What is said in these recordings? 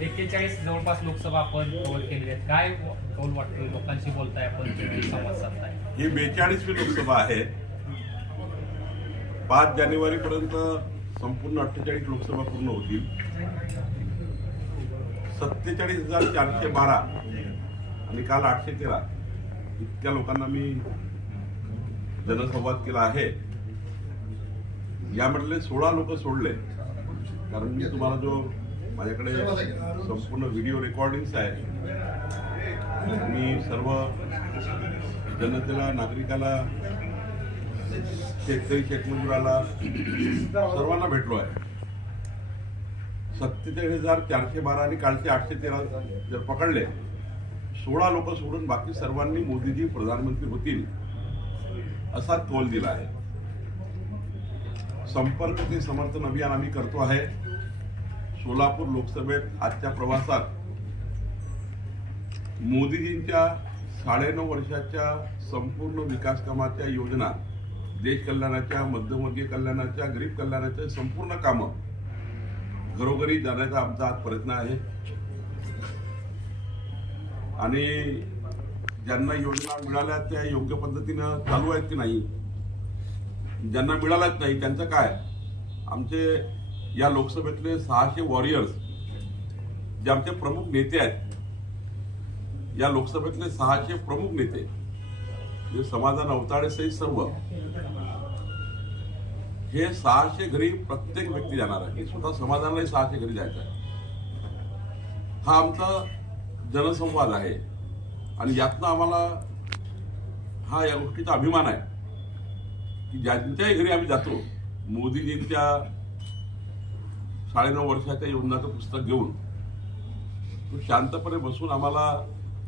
एक्केचाळीस जवळपास लोकसभा आपण कव्हर केलेली आहेत काय कौल वाटतोय लोकांशी बोलताय आपण संवाद साधताय. ही बेचाळीसवी लोकसभा आहे. पाच जानेवारीपर्यंत संपूर्ण अठ्ठेचाळीस लोकसभा पूर्ण होतील. सत्तेचाळीस हजार चारशे बारा. आणि काल आठशे तेरा. इतक्या लोकांना मी जनसंवाद केला आहे. यामधले सोळा लोक सोडले. कारण मी तुम्हाला जो माझ्याकडे संपूर्ण व्हिडिओ रेकॉर्डिंग्स आहे मी सर्व जनतेला नागरिकाला शेतकरी शेतमजुराला सर्वांना भेटलो आहे. सत्तेचाळीस हजार चारशे बारा आणि कालचे आठशे तेरा जर पकडले सोळा लोक सोडून बाकी सर्वांनी मोदीजी प्रधानमंत्री होतील असा कौल दिला आहे. संपर्क ते समर्थन अभियान आम्ही करतो आहे. सोलापूर लोकसभेत आजच्या प्रवासात मोदीजींच्या साडेनऊ वर्षाच्या संपूर्ण विकास कामाच्या योजना देश कल्याणाच्या मध्यमवर्गीय कल्याणाच्या गरीब कल्याणाच्या संपूर्ण कामं घरोघरी जाण्याचा आमचा आज प्रयत्न आहे. आणि ज्यांना योजना मिळाल्या त्या योग्य पद्धतीनं चालू आहेत की नाही? ज्यांना मिळाल्याच नाही त्यांचं काय? आमचे या लोकसभेतले सहाशे वॉरियर्स जे आमचे प्रमुख नेते आहेत या लोकसभेतले सहाशे प्रमुख नेते जे समाधान अवताळे सहित सर्व हे सहाशे घरी प्रत्येक व्यक्ती जाणार आहे. स्वतः समाजालाही सहाशे घरी जायचं आहे. हा आमचा जनसंवाद आहे. आणि यातनं आम्हाला हा या गोष्टीचा अभिमान आहे. की ज्यांच्याही घरी आम्ही जातो मोदीजींच्या साडेनऊ वर्षाच्या योजनाचं पुस्तक घेऊन तो शांतपणे बसून आम्हाला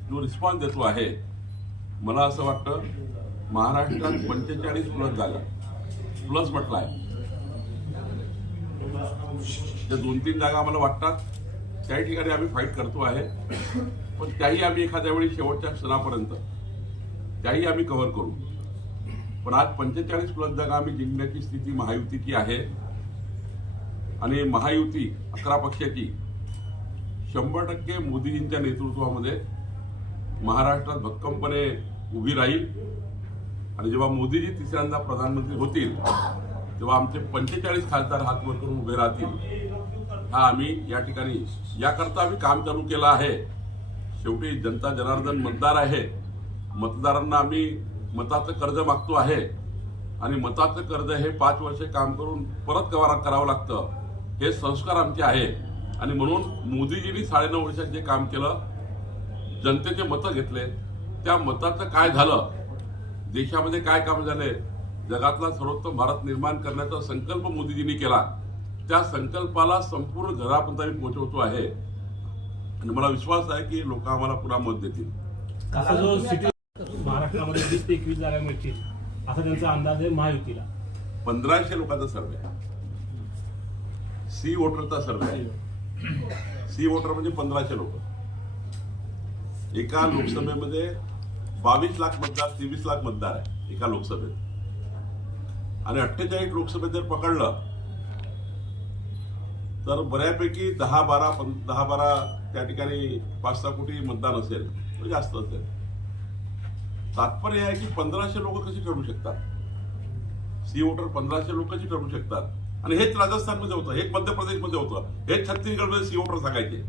जो रिस्पॉन्स देतो आहे मला असं वाटतं महाराष्ट्रात पंचेचाळीस उलट जागा प्लस म्हटलं आहे त्या दोन तीन जागा आम्हाला वाटतात. त्याही ठिकाणी आम्ही फाईट करतो आहे. पण त्याही आम्ही एखाद्या वेळी शेवटच्या क्षणापर्यंत त्याही आम्ही कव्हर करू. पण आज पंचेचाळीस प्लस जागा आम्ही जिंकण्याची स्थिती महायुतीची आहे. आणि महायुती अकरा पक्षाची शंभर टक्के मोदीजींच्या नेतृत्वामध्ये महाराष्ट्रात भक्कमपणे उभी राहील. आणि जेव्हा मोदीजी तिसऱ्यांदा प्रधानमंत्री होतील तेव्हा आमचे पंचेचाळीस खासदार हातवर करून उभे राहतील. हा आम्ही या ठिकाणी याकरता आम्ही काम चालू केलं आहे. शेवटी जनता जनार्दन मतदार आहे. मतदारांना आम्ही मताचं कर्ज मागतो आहे. आणि मताचं कर्ज हे पाच वर्षे काम करून परत कवारा करावं लागतं. हे संस्कार आमचे आहे. आणि म्हणून मोदीजींनी साडेनऊ वर्षात जे काम केलं जनतेचे मतं घेतले त्या मताचं काय झालं देशामध्ये काय काम झाले जगातला सर्वोत्तम भारत निर्माण करण्याचा संकल्प मोदीजींनी केला. त्या संकल्पाला संपूर्ण घरापर्यंत आम्ही पोहोचवतो आहे. आणि मला विश्वास आहे की लोक आम्हाला पुन्हा मत देतील. असा जो सिटी महाराष्ट्रामध्ये वीस ते एकवीस जागा मिळतील असा त्यांचा अंदाज आहे महायुतीला. पंधराशे लोकांचा सर्वे आहे. सी वोटरचा सर्वे आहे. सी वोटर म्हणजे पंधराशे लोक. एका लोकसभेमध्ये बावीस लाख मतदार तेवीस लाख मतदार आहे एका लोकसभेत. आणि अठ्ठेचाळीस लोकसभेत जर पकडलं तर बऱ्यापैकी दहा बारा पं- दहा बारा त्या ठिकाणी पाच सहा कोटी मतदान असेल म्हणजे जास्त असेल. तात्पर्य आहे की पंधराशे लोक कशी ठरवू शकतात? सी वोटर पंधराशे लोक कशी ठरवू शकतात? आणि हेच राजस्थानमध्ये होतं हेच मध्य प्रदेशमध्ये होतं हेच छत्तीसगडमध्ये सी वोटर सांगायचे.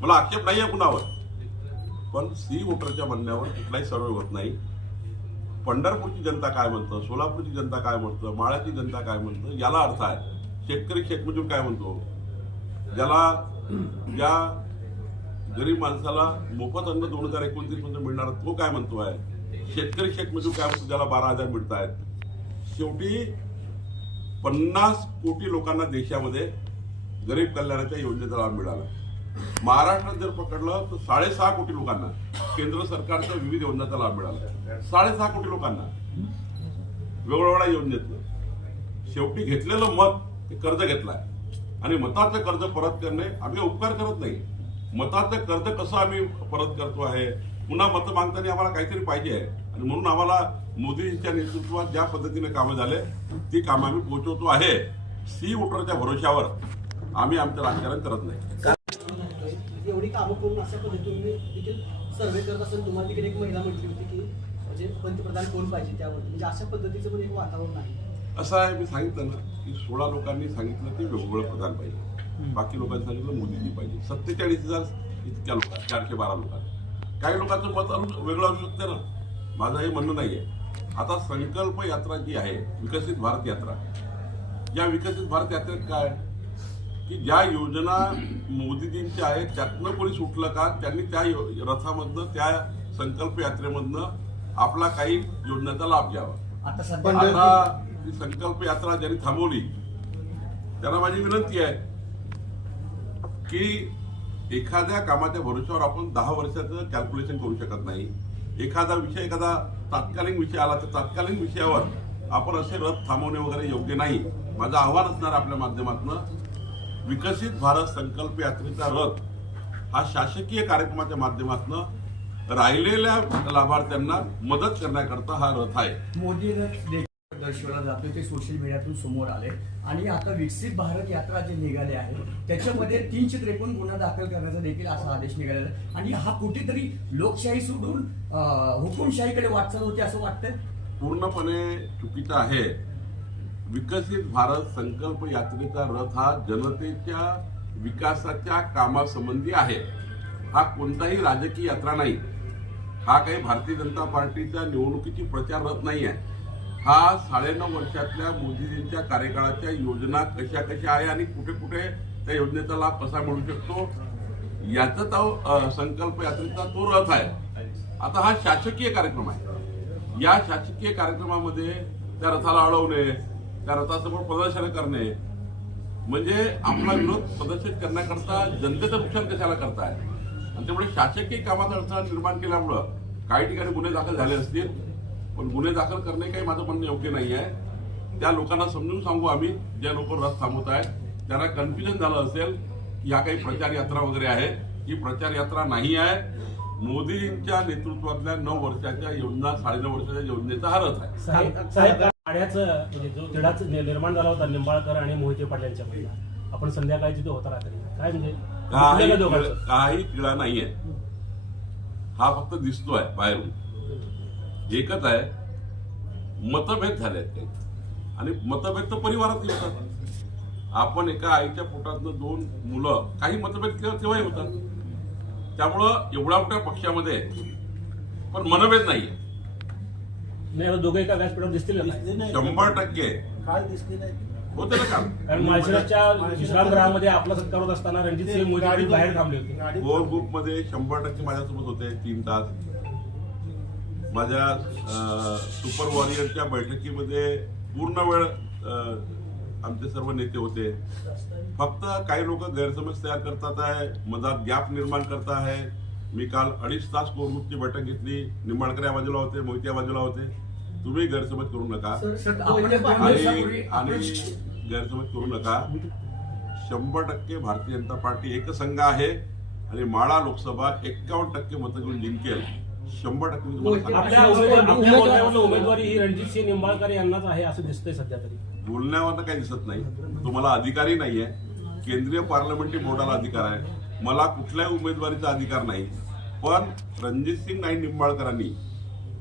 मला आक्षेप नाही आहे कुणावर. पण सी वोटरच्या म्हणण्यावर कुठलाही सर्वे होत नाही. पंढरपूरची जनता काय म्हणतं? सोलापूरची जनता काय म्हणतं? माळ्याची जनता काय म्हणतं? याला अर्थ आहे. शेतकरी शेतमजूर काय म्हणतो? ज्याला ज्या गरीब माणसाला मोफत अन्न दोन हजार एकोणतीसमध्ये मिळणार तो काय म्हणतो आहे शेतकरी शेतमजूर काय म्हणतो? ज्याला बारा हजार मिळत आहेत शेवटी पन्नास कोटी लोकांना देशामध्ये गरीब कल्याणाच्या योजनेचा लाभ मिळाला. महाराष्ट्रात जर पकडलं तर साडेसहा कोटी लोकांना केंद्र सरकारच्या विविध योजनांचा लाभ मिळाला. साडेसहा कोटी लोकांना. वेगवेगळ्या योजनेतलं शेवटी घेतलेलं मत ते कर्ज घेतलाय. आणि मताचं कर्ज परत करणे आम्ही उपकार करत नाही. मताचं कर्ज कसं आम्ही परत करतो आहे? पुन्हा मतं मागताना आम्हाला काहीतरी पाहिजे आहे. आणि म्हणून आम्हाला मोदींच्या नेतृत्वात ज्या पद्धतीने कामं झाले ती कामं आम्ही पोहोचवतो आहे. सी वोटरच्या भरोश्यावर आम्ही आमचं राजकारण करत नाही. एवढी कामं करून अशा पद्धतीने देखील सर्वे करत असताना तुम्हाला देखील एक महिला म्हटली होती की म्हणजे पंतप्रधान कोण पाहिजे त्यावर म्हणजे अशा पद्धतीचं पण एक वातावरण आहे. असं आहे मी सांगितलं ना की सोळा लोकांनी सांगितलं की वेगवेगळं प्रधान पाहिजे. बाकी लोकांनी सांगितलं मोदीजी पाहिजे. सत्तेचाळीस हजार इतक्या लोकांना चारशे बारा लोकांना. काही लोकांचं मत अनु- वेगळं असू शकते ना. माझं हे म्हणणं नाहीये. आता संकल्प यात्रा जी आहे विकसित भारत यात्रा. या विकसित भारत यात्रेत काय? की ज्या योजना मोदीजींच्या आहेत त्यातनं कोणी सुटलं का? त्यांनी त्या रथामधनं त्या संकल्प यात्रेमधनं आपला काही योजनेचा लाभ घ्यावा. आता ही संकल्प यात्रा ज्यांनी थांबवली त्यांना माझी विनंती आहे की एखाद्या कामाच्या भरोश्यावर आपण दहा वर्षाचं कॅल्क्युलेशन करू शकत नाही. एखादा विषय एखादा तात्कालिक विषय आला तर तात्कालिक विषयावर आपण असे रथ थांबवणे वगैरे योग्य नाही. माझं आव्हान असणार आपल्या माध्यमातून विकसित भारत संकल्प यात्रेचा रथ हा शासकीय कार्यक्रमाच्या माध्यमातून राहिलेल्या लाभार्थ्यांना मदत करण्याकरता हा रथ आहे. मोदी रथ दर्शवला जातोय ते सोशल मीडियातून समोर आले. आणि आता विकसित भारत यात्रा जे निघाले आहे त्याच्यामध्ये तीनशे त्रेपन्न गुन्हा दाखल करण्याचा देखील असा आदेश निघालेला आहे. आणि हा कुठेतरी लोकशाही सोडून हुकुमशाहीकडे वाटचाल होते असं वाटतंय? पूर्णपणे चुकीचा आहे. विकसित भारत संकल्प यात्रेचा रथ हा जनतेच्या विकासाच्या कामासंबंधी आहे. हा कोणताही राजकीय यात्रा नाही. हा काही भारतीय जनता पार्टीच्या निवडणुकीची प्रचार रथ नाही आहे हा साडेनऊ वर्षातल्या मोदीजींच्या कार्यकाळाच्या योजना कशा कशा आहे आणि कुठे कुठे त्या योजनेचा लाभ कसा मिळू शकतो याचा तो संकल्प यात्रेचा तो रथ आहे. आता हा शासकीय कार्यक्रम आहे. या शासकीय कार्यक्रमामध्ये त्या रथाला अडवणे त्या रथासमोर प्रदर्शन करणे. म्हणजे आपला विरोध प्रदर्शित करण्याकरता जनतेचं नुकसान कशाला करताय? आणि त्यामुळे शासकीय कामाचा अडथळा निर्माण केल्यामुळं काही ठिकाणी गुन्हे दाखल झाले असतील पण गुन्हे दाखल करणे काही माझं म्हणणं योग्य नाही आहे त्या लोकांना समजून सांगू आम्ही ज्या लोक रथ थांबवत आहेत त्यांना कन्फ्युजन झालं असेल की ह्या काही प्रचार यात्रा वगैरे आहे. ही प्रचार यात्रा नाही आहे. मोदीजींच्या नेतृत्वातल्या नऊ वर्षाच्या योजना साडेनऊ वर्षाच्या योजनेचा हा रथ आहे. गाड्याचं म्हणजे जो तिढाच निर्माण झाला होता निंबाळकर आणि मोहिते पाटील यांच्या आपण संध्याकाळी तिथे होता रात्री. काय म्हणजे काही किळा नाहीये. हा फक्त दिसतोय बाहेरून. एकच आहे मतभेद झाले आहेत काही. आणि मतभेद तर परिवारात येतात आपण एका आईच्या पोटातनं दोन मुलं काही मतभेद केव्हा तेव्हाही होतात. त्यामुळं एवढ्या मोठ्या पक्षामध्ये पण मनभेद नाहीये. नाही दोघं एका व्यासपीठावर दिसतील शंभर टक्के. होते ना काम. कारण माळशिरसच्या विश्रामगृहामध्ये आपला सत्कार होत असताना रणजित सिंह पाटील बाहेर थांबले होते. कोर ग्रुपमध्ये शंभर टक्के माझ्यासोबत होते तीन तास. माझ्या सुपर वॉरियरच्या बैठकीमध्ये पूर्ण वेळ आमचे सर्व नेते होते फक्त काही लोक गैरसमज तयार करतात आहे मधात गॅप निर्माण करत आहे मी काल अडीच तास कोर ग्रुपची बैठक घेतली निंबाळकर या बाजूला होते मोहिते या बाजूला होते तुम्ही गैरसमज करू नका आणि गैरसमज करू नका शंभर टक्के भारतीय जनता पार्टी एकसंघ आहे आणि माळा लोकसभा एक्कावन्न टक्के मतं घेऊन जिंकेल शंभर टक्के उमेदवारी ही रणजित सिंह निंबाळकर यांनाच आहे असं दिसतंय सध्या तरी बोलण्यावर काही दिसत नाही. तुम्हाला नाही आहे केंद्रीय पार्लमेंटरी बोर्डाला अधिकार आहे. मला कुठल्याही उमेदवारीचा अधिकार नाही. पण रणजित सिंग नाईक निंबाळकरांनी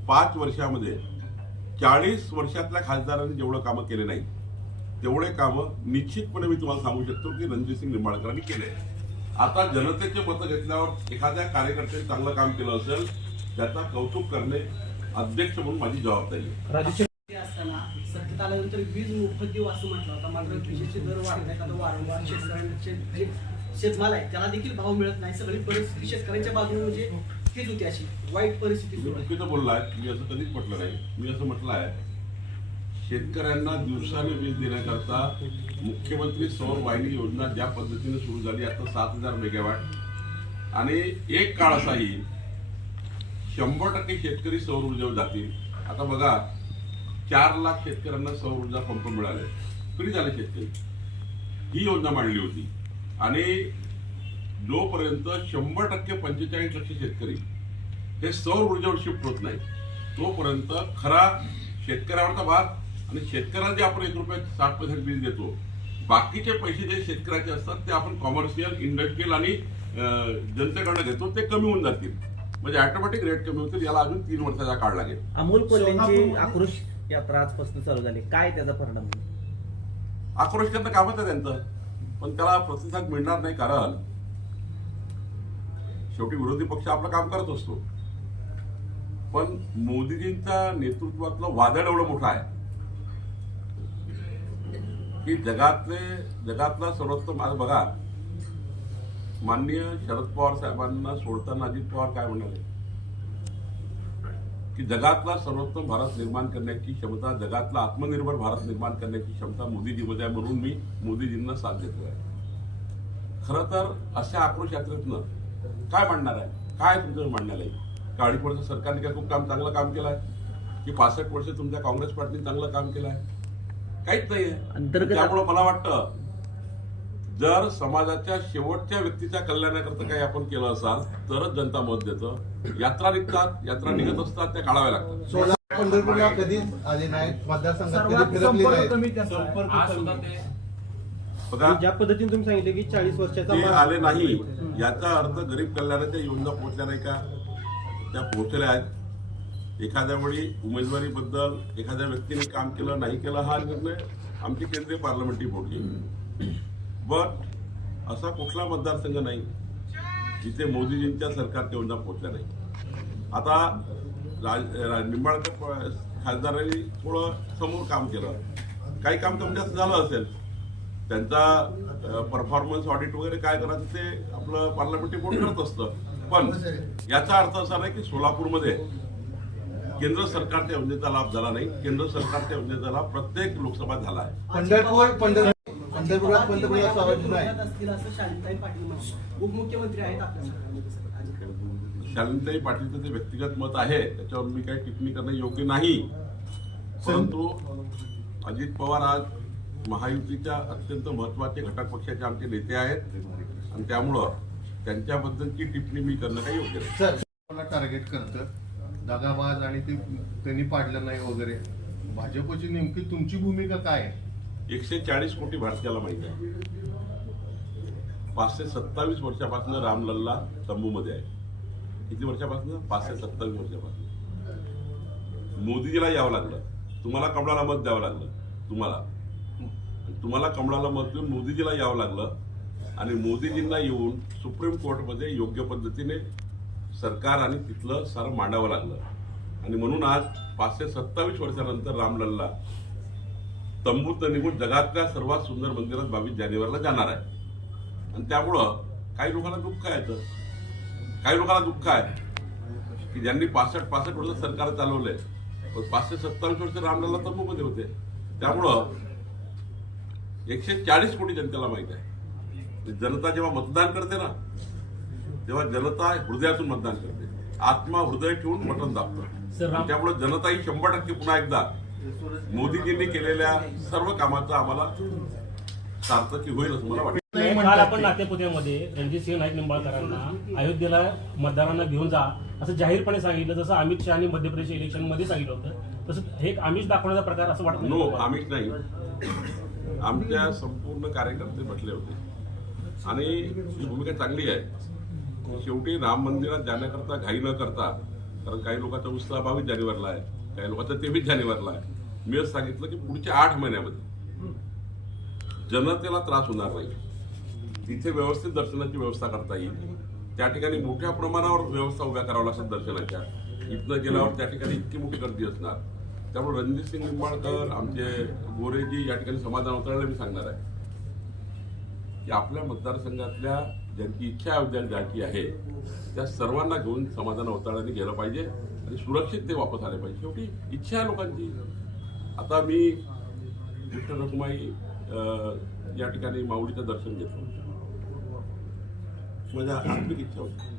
पाच वर्षामध्ये चाळीस वर्षातल्या खासदारांनी जेवढं कामं केले नाही तेवढे कामं निश्चितपणे मी तुम्हाला सांगू शकतो की रणजित सिंग निंबाळकरांनी केले आता जनतेचे मतं घेतल्यावर एखाद्या कार्यकर्त्याने चांगलं काम केलं असेल त्याचा कौतुक करणे अध्यक्ष म्हणून माझी जबाबदारी आहे. सत्तेत आल्यानंतर वीज मोफत देऊ असं म्हटलं होतं. मात्र विजेचे दर वाढण्यात आता वारंवार शेतकऱ्यांचे जे शेतमाल आहे त्याला देखील भाव मिळत नाही. सगळी परिस्थिती शेतकऱ्यांच्या बाजूने म्हणजे हेच होती अशी. वाईट परिस्थिती सुरू आहे. चुकीचं बोललाय. मी असं कधीच म्हटलं नाही. मी असं म्हटलं आहे शेतकऱ्यांना दिवसाने वीज देण्याकरता मुख्यमंत्री सौर वाहिनी योजना ज्या पद्धतीने सुरू झाली आता सात हजार मेगावॅट. आणि एक काळ असा येईल शंभर टक्के शेतकरी सौर ऊर्जेवर जातील. आता बघा चार लाख शेतकऱ्यांना सौर ऊर्जा पंप मिळाले. फ्री झाले शेतकरी. ही योजना मांडली होती. आणि जोपर्यंत शंभर टक्के पंचेचाळीस टक्के शेतकरी हे सौर ऊर्जेवर शिफ्ट होत नाही तोपर्यंत खरा शेतकऱ्यावरचा भार आणि शेतकऱ्याला जे आपण एक रुपये साठ पैसे बीज देतो बाकीचे पैसे जे शेतकऱ्याचे असतात ते आपण कॉमर्शियल इंडस्ट्रियल आणि जनतेकडनं घेतो ते कमी होऊन जातील. म्हणजे ऑटोमॅटिक रेट कमी होतील याला अजून तीन वर्षाचा काळ लागेल. अमोल आक्रोश यात्रा आजपासून चालू झाली. काय त्याचा परिणाम आक्रोश करणं कामच होतं त्यांचं. पण त्याला प्रतिसाद मिळणार नाही कारण शेवटी विरोधी पक्ष आपलं काम करत असतो. पण मोदीजींच्या नेतृत्वातलं वादळ एवढं मोठं आहे की जगातले जगातला सर्वोत्तम आज बघा. माननीय शरद पवार साहेबांना सोडताना अजित पवार काय म्हणाले? की जगातला सर्वोत्तम भारत निर्माण करण्याची क्षमता जगातला आत्मनिर्भर भारत निर्माण करण्याची क्षमता मोदीजीमध्ये आहे म्हणून मी मोदीजींना साथ देतो आहे खरं तर अशा आक्रोश यात्रेतनं काय मांडणार आहे? काय तुमचं मांडण्याला येईल का अडीच वर्ष सरकारने काय खूप काम चांगलं काम केलं आहे की पासष्ट वर्ष तुमच्या काँग्रेस पार्टीने चांगलं काम केलं आहे काहीच नाही आहे त्यामुळं मला वाटतं जर समाजाच्या शेवटच्या व्यक्तीच्या कल्याणाकरता काही आपण केलं असाल तरच जनता मत देतं. यात्रा निघतात यात्रा निघत असतात त्या काढाव्या लागतात. पंढरपूरला कधीच आले नाहीत मतदारसंघात ज्या पद्धतीने तुम्ही सांगितले की चाळीस वर्षाचा आले नाही. याचा अर्थ गरीब कल्याणाच्या योजना पोहोचल्या नाही का? त्या पोहोचल्या आहेत. एखाद्या वेळी उमेदवारीबद्दल एखाद्या व्यक्तीने काम केलं नाही केलं हा निर्णय आमची केंद्रीय पार्लमेंटरी बोर्ड घेईल बट असा कुठला मतदारसंघ नाही जिथे मोदीजींच्या सरकारच्या योजना पोहोचल्या नाही. आता राज- निंबाळकर खासदारांनी थोडं समोर काम केलं. काही काम कमी झालं असेल. त्यांचा परफॉर्मन्स ऑडिट वगैरे काय करायचं ते आपलं पार्लमेंटरी बोर्ड करत असतं. पण याचा अर्थ असा नाही की सोलापूरमध्ये केंद्र सरकारच्या योजनेचा लाभ झाला नाही. केंद्र सरकारच्या योजनेचा लाभ प्रत्येक लोकसभा झाला आहे. असतील असं शालिताई पाटील म्हणतात. उपमुख्यमंत्री आहेत आपल्या. अजित शालिनीताई पाटीलचं जे व्यक्तिगत मत आहे त्याच्यावर मी काही टिप्पणी करणं योग्य नाही. परंतु अजित पवार आज महायुतीच्या अत्यंत महत्त्वाचे घटक पक्षाचे आमचे नेते आहेत. आणि त्यामुळं त्यांच्याबद्दलची टिप्पणी मी करणं काही योग्य नाही. सर. मला टार्गेट करतं? दगाबाज आणि ते त्यांनी पाडलं नाही वगैरे. भाजपची नेमकी तुमची भूमिका काय आहे? एकशे चाळीस कोटी भारतीयाला माहिती आहे. पाचशे सत्तावीस वर्षापासून रामलल्ला तंबूमध्ये आहे. किती वर्षापासून? पाचशे सत्तावीस वर्षापासून. मोदीजीला यावं लागलं. तुम्हाला कमळाला मत द्यावं लागलं. तुम्हाला. तुम्हाला कमळाला मत देऊन मोदीजीला यावं लागलं. आणि मोदीजींना येऊन सुप्रीम कोर्टमध्ये योग्य पद्धतीने सरकार आणि तिथलं सारं मांडावं लागलं. आणि म्हणून आज पाचशे सत्तावीस वर्षानंतर रामलल्ला तंबूत निघून जगातल्या सर्वात सुंदर मंदिरात बावीस जानेवारीला जाणार आहे. आणि त्यामुळं काही लोकांना दुःख आहे याचं. काही लोकांना दुःख आहे. की ज्यांनी पासष्ट पासष्ट वर्ष सरकार चालवलंय. पण पाचशे सत्तावीस वर्ष रामलल्ला तंबूमध्ये होते. त्यामुळं एकशे चाळीस कोटी जनतेला माहीत आहे. जनता जेव्हा मतदान करते ना तेव्हा जनता हृदयातून मतदान करते. आत्मा हृदय ठेवून सर, दाबतं त्यामुळे जनता ही शंभर टक्के पुन्हा एकदा मोदीजींनी केलेल्या सर्व कामाचा आम्हाला सार्थकी होईल असं मला वाटतं. काल आपण नातेपुत्यामध्ये रणजितसिंह नाईक निंबाळकरांना अयोध्येला मतदारांना घेऊन जा असं जाहीरपणे सांगितलं जसं अमित शहानी मध्य प्रदेश इलेक्शनमध्ये सांगितलं होतं तसं हे आमिष दाखवण्याचा प्रकार असं वाटत नो आम्हीच नाही. आमच्या संपूर्ण कार्यकर्ते म्हटले होते. आणि ही भूमिका चांगली आहे. शेवटी राम मंदिरात जाण्याकरता घाई न करता कारण काही लोकांचा उत्साह बावीस जानेवारीला आहे. काही लोकांचा तेवीस जानेवारीला आहे. मी असं सांगितलं की पुढच्या आठ महिन्यामध्ये जनतेला त्रास होणार नाही. तिथे व्यवस्थित दर्शनाची व्यवस्था करता येईल. त्या ठिकाणी मोठ्या प्रमाणावर व्यवस्था उभ्या कराव्या लागतात दर्शनाच्या. इथनं गेल्यावर त्या ठिकाणी इतकी मोठी गर्दी असणार. त्यामुळे रणजित सिंग निंबाळकर आमचे गोरेजी या ठिकाणी समाधान उतरायला मी सांगणार आहे. की आपल्या मतदारसंघातल्या ज्यांची इच्छा अयोध्याला जायची आहे त्या सर्वांना घेऊन समाधान अवताळाने गेलं पाहिजे. आणि सुरक्षित ते वापस आले पाहिजे. शेवटी इच्छा आहे लोकांची. आता मी विठ्ठल रखुमाई या ठिकाणी माऊलीचं दर्शन घेतलं. माझ्या आत्मिक इच्छा होती.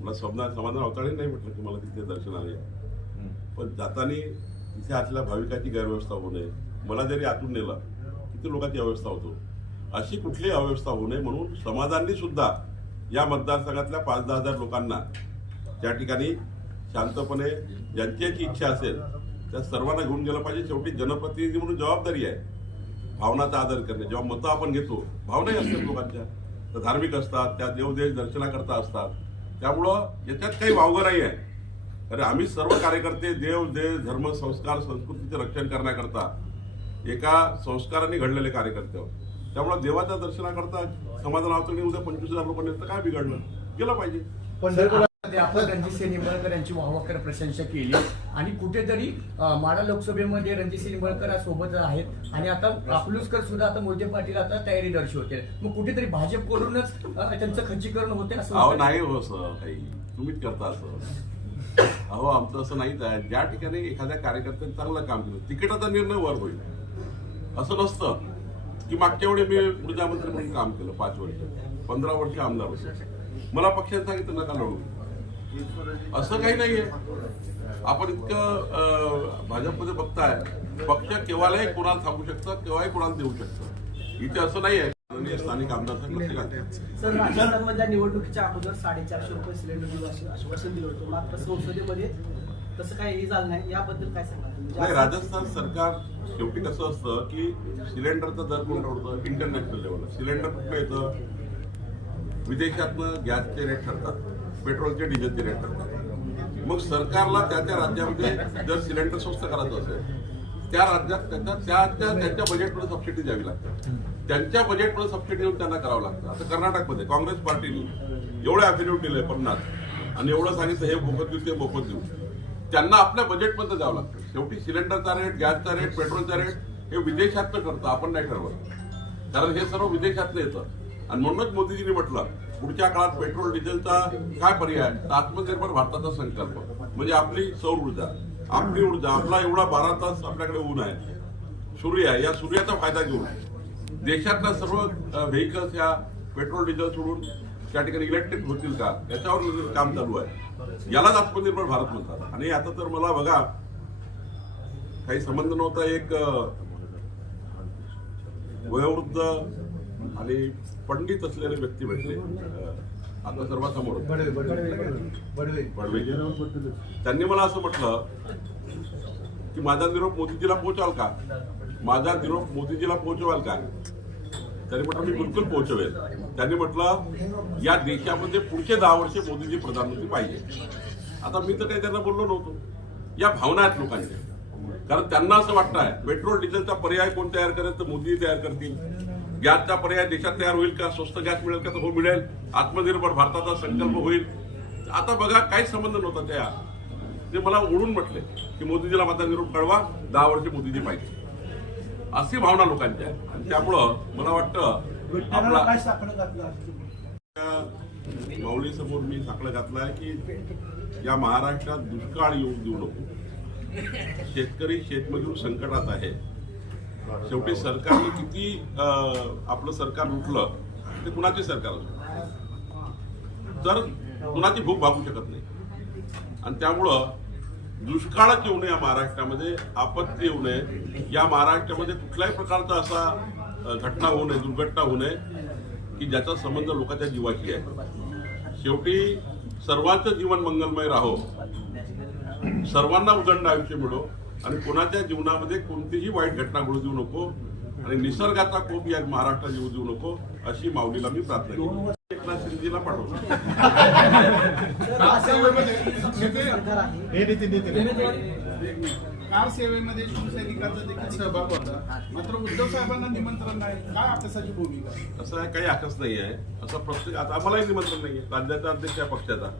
मला समाधान समाधान अवताळी नाही म्हटलं की मला तिथे दर्शन आले. पण जाताना तिथे असल्या भाविकाची गैरव्यवस्था होऊ नये. मला जरी आतून नेलं किती लोकांची अव्यवस्था होतो? अशी कुठलीही अव्यवस्था होऊ नये म्हणून समाजांनी सुद्धा या मतदारसंघातल्या पाच दहा हजार लोकांना त्या ठिकाणी शांतपणे ज्यांची याची इच्छा असेल त्या सर्वांना घेऊन गेलं पाहिजे. शेवटी जनप्रतिनिधी म्हणून जबाबदारी आहे. भावनाचा आदर करणे. जेव्हा मतं आपण घेतो भावनाही असतात लोकांच्या. त्या धार्मिक असतात त्या देवदेश दर्शनाकरता असतात. त्यामुळं याच्यात काही वावगं नाही आहे. अरे आम्ही सर्व कार्यकर्ते देव देश धर्म संस्कार संस्कृतीचे रक्षण करण्याकरता एका संस्काराने घडलेले कार्यकर्ते आहोत. त्यामुळे देवाच्या दर्शनाकरता समाजाला अवतरणी उद्या पंचवीस हजार लोकांनी काय बिघडलं गेलं पाहिजे. आपण रणजितसिंह निंबाळकर यांची वाहवाकर प्रशंसा केली. आणि कुठेतरी माढा लोकसभेमध्ये रणजितसिंह निंबाळकर सोबत आहेत. आणि आता अकलूजकर सुद्धा आता मोहिते पाटील आता तयारी दर्शवते मग कुठेतरी भाजपकडूनच त्यांचं खच्चीकरण होते असं? नाही हो असं काही. तुम्हीच करता असं. अहो आमचं असं आहे ज्या ठिकाणी एखाद्या कार्यकर्त्याने चांगलं काम केलं तिकिटाचा निर्णय वर होईल. असं नसतं. की मागच्या वेळी मी ऊर्जा मंत्री म्हणून काम केलं पाच वर्ष. पंधरा वर्ष आमदार होतो. मला पक्षाने सांगितलं नका लढू. असं काही नाहीये. आपण इतकं भाजपमध्ये बघताय. पक्ष केव्हाही कोणाला थांबू शकतं केव्हाही कोणाला देऊ शकतं. इथे असं नाहीये. माननीय स्थानिक आमदार निवडणुकीच्या अगोदर साडेचारशे रुपये सिलेंडर आश्वासन दिलं होतं. मात्र संसदेमध्ये तसं काही झालं नाही. याबद्दल काय सांगाल? तुम्ही? नाही राजस्थान सरकार शेवटी कसं असतं की सिलेंडरचा दर कोण ठरवतं इंटरनॅशनल लेवलला सिलेंडर कुठलं येतं? विदेशातनं गॅसचे रेट ठरतात. पेट्रोलचे डिझेल सिलेंडर मग सरकारला त्या त्या राज्यामध्ये जर सिलेंडर स्वस्त करायचं असेल त्या राज्यात त्यांना त्या त्या त्यांच्या बजेटमध्ये सबसिडी द्यावी लागते त्यांच्या बजेटमध्ये सबसिडी देऊन त्यांना करावं लागतं. आता कर्नाटकमध्ये काँग्रेस पार्टीने एवढं अफिडेव्हिट दिलंय पन्नास आणि एवढं सांगितलं हे मोफत देऊ ते मोफत देऊ. त्यांना आपल्या बजेटमध्ये जावं लागतं. शेवटी सिलेंडरचा रेट गॅसचा रेट पेट्रोलचा रेट हे विदेशातनं ठरतं आपण नाही ठरवत. कारण हे सर्व विदेशातलं येतं. आणि म्हणूनच मोदीजींनी म्हटलं पुढच्या काळात पेट्रोल डिझेलचा काय पर्याय? तर आत्मनिर्भर भारताचा संकल्प. म्हणजे आपली सौर ऊर्जा आपली ऊर्जा आपला एवढा बारा तास आपल्याकडे ऊन आहे. सूर्य आहे या सूर्याचा फायदा घेऊन. देशातल्या सर्व व्हेकल्स ह्या पेट्रोल डिझेल सोडून त्या ठिकाणी इलेक्ट्रिक होतील का? याच्यावर काम चालू आहे. यालाच आत्मनिर्भर भारत म्हणतात. आणि आता तर मला बघा काही संबंध नव्हता. एक वयोवृद्ध आणि पंडित असलेले व्यक्ती भेटले. आता सर्वांसमोर. बडवे. त्यांनी मला असं म्हटलं की माझा निरोप मोदीजीला पोहोचाल का? माझा निरोप मोदीजीला पोहोचवाल का? त्यांनी म्हटलं मी बिलकुल पोहोचवेल. त्यांनी म्हटलं या देशामध्ये पुढचे दहा वर्ष मोदीजी प्रधानमंत्री पाहिजे. आता मी तर काही त्यांना बोललो नव्हतो. या भावना आहेत लोकांच्या. कारण त्यांना असं वाटतं आहे पेट्रोल डिझेलचा पर्याय कोण तयार करेल तर मोदी तयार करतील. गॅसचा पर्याय देशात तयार होईल का? स्वस्त गॅस मिळेल का? तर हो मिळेल. आत्मनिर्भर भारताचा संकल्प होईल. आता बघा काही संबंध नव्हता त्या. ते मला ओढून म्हटले की मोदीजीला माझा निरोप कळवा दहा वर्ष मोदीजी पाहिजे. अशी भावना लोकांची आहे आणि त्यामुळं मला वाटतं आपला माऊली समोर मी साकडं घातलं आहे की या महाराष्ट्रात दुष्काळ येऊ देऊ नको. शेतकरी शेतमजूर संकटात आहे. शेवटी सरकारने किती आपलं सरकार उठलं ते कुणाचे सरकार असू तर कुणाची भूक भागू शकत नाही. आणि त्यामुळं दुष्काळच येऊ नये या महाराष्ट्रामध्ये आपत्ती येऊ नये. या महाराष्ट्रामध्ये कुठल्याही प्रकारचा असा घटना होऊ नये दुर्घटना होऊ नये की ज्याचा संबंध लोकांच्या जीवाशी आहे. शेवटी सर्वांचं जीवन मंगलमय राहो. सर्वांना उदंड आयुष्य मिळो. आणि कोणाच्या जीवनामध्ये कोणतीही वाईट घटना घडू देऊ नको आणि निसर्गाचा कोप या महाराष्ट्रात येऊ देऊ नको अशी माऊलीला मी प्रार्थना केली. एकनाथ शिंदेला पाठवतो. हे कार सेवेमध्ये शिवसैनिकांचा देखील सहभाग होता. मात्र उद्धव साहेबांना निमंत्रण नाही. काय भूमिका? असं काही आकस नाही आहे असं प्रत्येक आता आम्हालाही निमंत्रण नाही आहे राज्याचा अध्यक्ष पक्षाचा.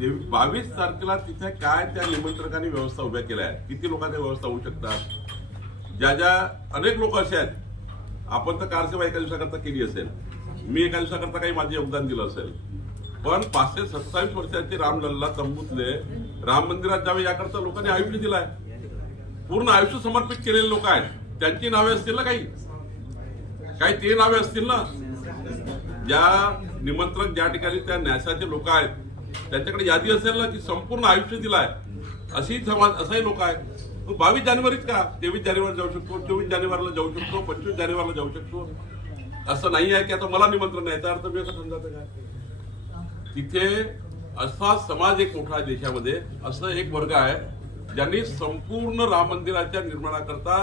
बावीस तारखेला तिथे काय त्या निमंत्रकांनी व्यवस्था उभ्या केल्या आहेत? किती लोकांनी व्यवस्था होऊ शकतात? ज्या ज्या अनेक लोक असे आहेत आपण तर कारसेवा एका दिवसाकरता केली असेल. मी एका दिवसाकरता काही माझे योगदान दिलं असेल. पण पाचशे सत्तावीस वर्षाचे रामलल्ला तंबूतले राम मंदिरात जावे याकरता लोकांनी आयुष्य दिलाय. पूर्ण आयुष्य समर्पित केलेले लोक आहेत. त्यांची नावे असतील ना काही? काही ते नावे असतील ना? ज्या निमंत्रक ज्या ठिकाणी त्या न्यासाचे लोक आहेत त्यांच्याकडे यादी असेल ना की संपूर्ण आयुष्य दिलाय. अशी समाज असाही लोक आहेत बावीस जानेवारीच का? तेवीस जानेवारी जाऊ शकतो चोवीस जानेवारीला जाऊ शकतो पंचवीस जानेवारीला जाऊ शकतो. असं नाही आहे की आता मला निमंत्रण नाही. याचा अर्थ मी असं समजायचं काय? तिथे असा समाज एक मोठा आहे देशामध्ये. असं एक वर्ग आहे ज्यांनी संपूर्ण राम मंदिराच्या निर्माणाकरता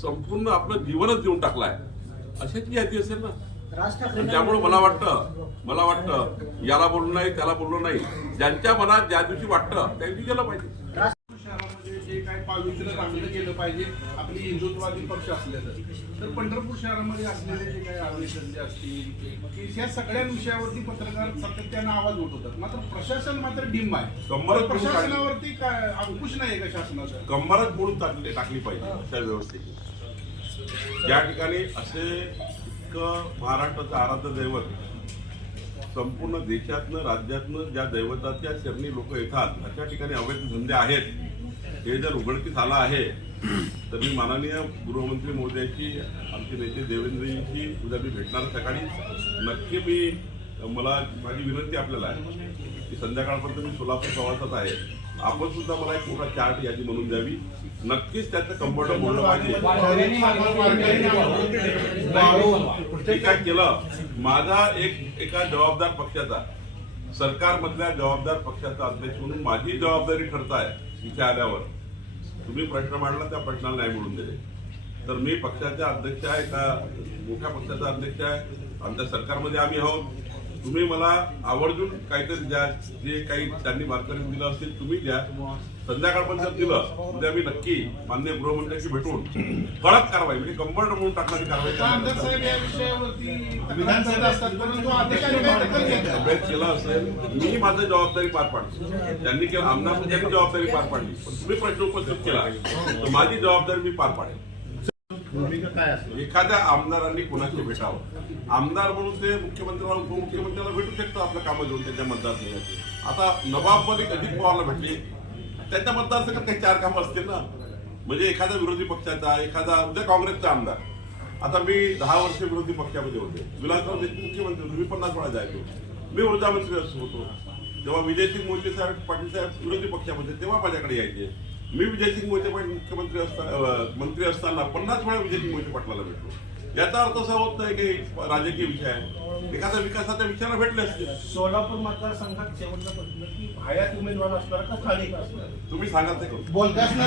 संपूर्ण आपलं जीवनच देऊन टाकलं आहे अशाची यादी असेल ना? आणि ठाकरे त्यामुळे मला वाटतं मला वाटतं याला बोललो नाही त्याला बोललो नाही ज्यांच्या मनात ज्या दिवशी वाटतं त्या दिवशी गेलं पाहिजे शहरामध्ये जे काही पावित्र्य राखलं गेलं पाहिजे आपली हिंदुत्ववादी पक्ष असलेलं तर पंढरपूर शहरामध्ये असलेले जे काही आवेदन असतील या सगळ्या विषयावरती पत्रकार सातत्यानं आवाज उठवतात मात्र प्रशासन मात्र डिम आहे. कंबरच प्रशासनावरती काय अंकुश नाही का शासनाचा? कंबरच मोडून टाकली टाकली पाहिजे? अशा व्यवस्थेची. ज्या ठिकाणी असे इतकं महाराष्ट्राचं आराध्य दैवत. संपूर्ण देशातनं राज्यातनं ज्या दैवताच्या शरणी लोक येतात अशा ठिकाणी अवैध धंदे आहेत. हे जर उघडकीस आलं आहे तर मी माननीय गृहमंत्री मोदयांची आमचे नेते देवेंद्रजींची उद्या मी भेटणार सकाळी. नक्की मी मला माझी विनंती आपल्याला आहे. की संध्याकाळपर्यंत मी सोलापूर प्रवासात आहे. आपण सुद्धा मला एक पूर्ण चार्ट यादी म्हणून द्यावी. नक्कीच त्याचं कम्फर्ट बोललं पाहिजे. ते काय केलं? माझा एक एका जबाबदार पक्षाचा सरकारमधल्या जबाबदार पक्षाचा अध्यक्ष म्हणून माझी जबाबदारी ठरत आहे इथे आल्यावर. तुम्ही प्रश्न मांडला त्या प्रश्नाला नाही म्हणून दिले. तर मी पक्षाच्या अध्यक्ष आहे का? मोठ्या पक्षाचा अध्यक्ष आहे. आमच्या सरकारमध्ये आम्ही आहोत. तुम्ही मला आवर्जून काहीतरी द्या. जे काही त्यांनी मार्गदर्शन दिलं असेल तुम्ही द्या. संध्याकाळपर्यंत दिलं उद्या मी नक्की मान्य गृहमंत्र्यांशी भेटून कडक कारवाई म्हणजे कंबर्ट म्हणून टाकणारी कारवाई केलं असेल मी माझं जबाबदारी पार पाडतो. त्यांनी केलं आमदार त्यांनी जबाबदारी पार पाडली. पण तुम्ही प्रश्न उपस्थित केला तर माझी जबाबदारी मी पार पाडेल. काय एखाद्या आमदारांनी कोणाशी भेटावं? आमदार म्हणून ते मुख्यमंत्र्याला उपमुख्यमंत्र्याला भेटू शकतो आपलं कामं घेऊन त्यांच्या मतदारसंघाची आता नवाबमध्ये अजित पवारला भेटले? त्यांच्या मतदारसंघात काही चार कामं असतील ना? म्हणजे एखाद्या विरोधी पक्षाचा एखादा उद्या काँग्रेसचा आमदार. आता मी दहा वर्ष विरोधी पक्षामध्ये होते. विलासराव देशमुख मुख्यमंत्री होते. मी पन्नास वेळा जायचो. मी ऊर्जामंत्री होतो. जेव्हा विजयसिंग मोदी साहेब पाटील साहेब विरोधी पक्षामध्ये तेव्हा माझ्याकडे यायचे. मी विजयसिंग मोहिते पाटील मुख्यमंत्री असताना मंत्री असताना पन्नास वेळा विजयसिंग मोहिते पाटलाला भेटलो. याचा अर्थ असा होत नाही की राजकीय विषय आहे. एखाद्या विकासाच्या विचाराला भेटले असतील. सोलापूर मतदारसंघात शेवटचा प्रश्न की हयात उमेदवार असणार का स्थानिक? असणार तुम्ही सांगा ते करू बोलताच